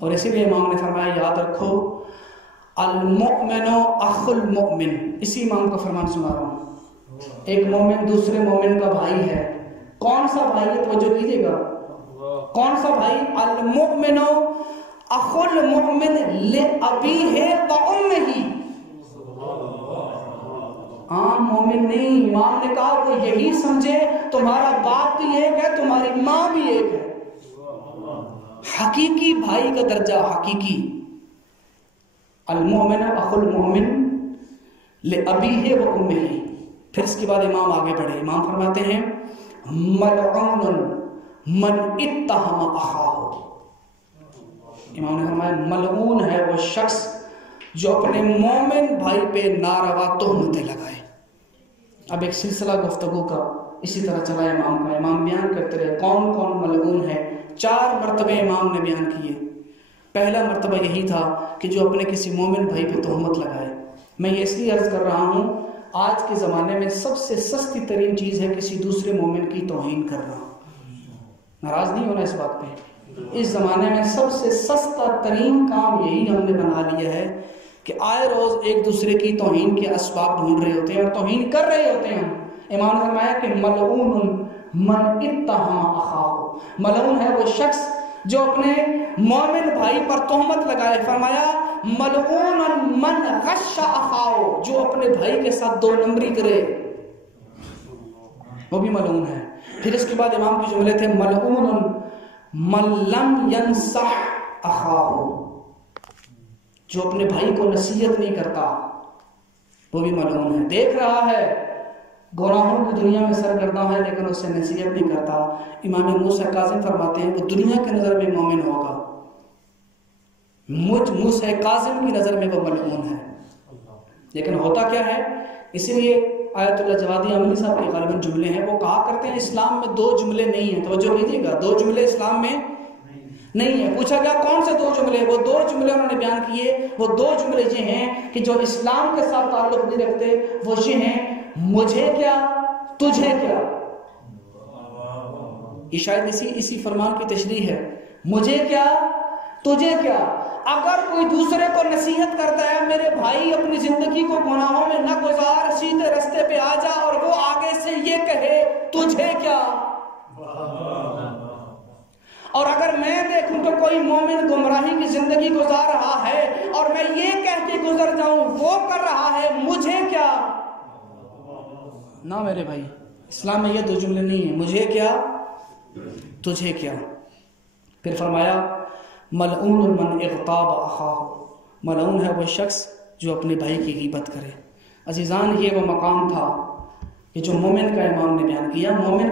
اور اسی لیے امام نے فرمایا یاد رکھو المؤمن اخو المؤمن. اسی امام کا فرمان سنا رہا ہوں. ایک مومن دوسرے مومن کا بھائی ہے. کون سا بھائی ہے؟ توجہ کیجیے گا. کون سا بھائی؟ المؤمن اخو المؤمن لابیہ و امہ. عام مومن نہیں. امام نے کہا وہ یہی سمجھے تمہارا باپ بھی ایک ہے تمہاری ماں بھی ایک ہے. حقیقی بھائی کا درجہ حقیقی. المؤمن اخو المؤمن لابیہ و امہ. پھر اس کے بعد امام آگے بڑھے. امام فرماتے ہیں ملعون من اتہم اخاہ. امام نے فرمایا ملعون ہے وہ شخص جو اپنے مومن بھائی پہ ناروا تہمتیں لگائے. اب ایک سلسلہ گفتگو کا اسی طرح چلا امام کا. امام بیان کرتے رہے کون کون ملعون ہے. 4 مرتبہ امام نے بیان کیے. پہلا مرتبہ یہی تھا کہ جو اپنے کسی مومن بھائی پہ تہمت لگائے. میں یہ اس لیے عرض کر رہا ہوں آج کے زمانے میں سب سے سستی ترین چیز ہے کسی دوسرے مومن کی توہین کرنا. ناراض نہیں ہونا اس بات پہ. اس زمانے میں سب سے سستا ترین کام یہی ہم نے بنا لیا ہے کہ آئے روز ایک دوسرے کی توہین کے اسباب ڈھونڈ رہے ہوتے ہیں اور توہین کر رہے ہوتے ہیں. امام نے فرمایا کہ ملعون من اتہم اخاہ. ملعون ہے وہ شخص جو اپنے مومن بھائی پر تہمت لگائے. فرمایا ملعون من غش اخاہ. جو اپنے بھائی کے ساتھ 2 نمبری کرے وہ بھی ملعون ہے. پھر اس کے بعد امام کے جملے تھے ملعون من لم ینصح اخاہ. جو اپنے بھائی کو نصیحت نہیں کرتا وہ بھی ملعون ہے. دیکھ رہا ہے گناہوں کی دنیا میں سرگرداں ہے لیکن اس سے نصیحت نہیں کرتا. امام موسیٰ کاظم فرماتے ہیں وہ دنیا کی نظر میں مومن ہوگا موسیٰ کاظم کی نظر میں وہ ملعون ہے. لیکن ہوتا کیا ہے؟ اسی لیے آیت اللہ جوادی عملی صاحب کے غالباً جملے ہیں. وہ کہا کرتے ہیں اسلام میں 2 جملے نہیں ہیں. توجہ کیجیے گا 2 جملے اسلام میں نہیں ہے. پوچھا گیا کون سے 2 جملے؟ وہ 2 جملے انہوں نے بیان کیے. وہ 2 جملے یہ ہیں کہ جو اسلام کے ساتھ تعلق نہیں رکھتے. وہ یہ ہیں مجھے کیا تجھے کیا. یہ شاید اسی فرمان کی تشریح ہے. مجھے کیا تجھے کیا. اگر کوئی دوسرے کو نصیحت کرتا ہے میرے بھائی اپنی زندگی کو گناہوں میں نہ گزار سیدھے رستے پہ آ جا, اور وہ آگے سے یہ کہے تجھے کیا. اور اگر میں دیکھوں کہ کوئی مومن گمراہی کی زندگی گزار رہا ہے اور میں یہ کہہ کے گزر جاؤں وہ کر رہا ہے مجھے کیا. نہ میرے بھائی اسلام میں یہ 2 جملے نہیں ہیں. مجھے کیا تجھے کیا. پھر فرمایا ملعون من اغتاب اخاہ. ملعون ہے وہ شخص جو اپنے بھائی کی غیبت کرے. عزیزان یہ وہ مقام تھا کہ جو مومن کا امام نے بیان کیا. مومن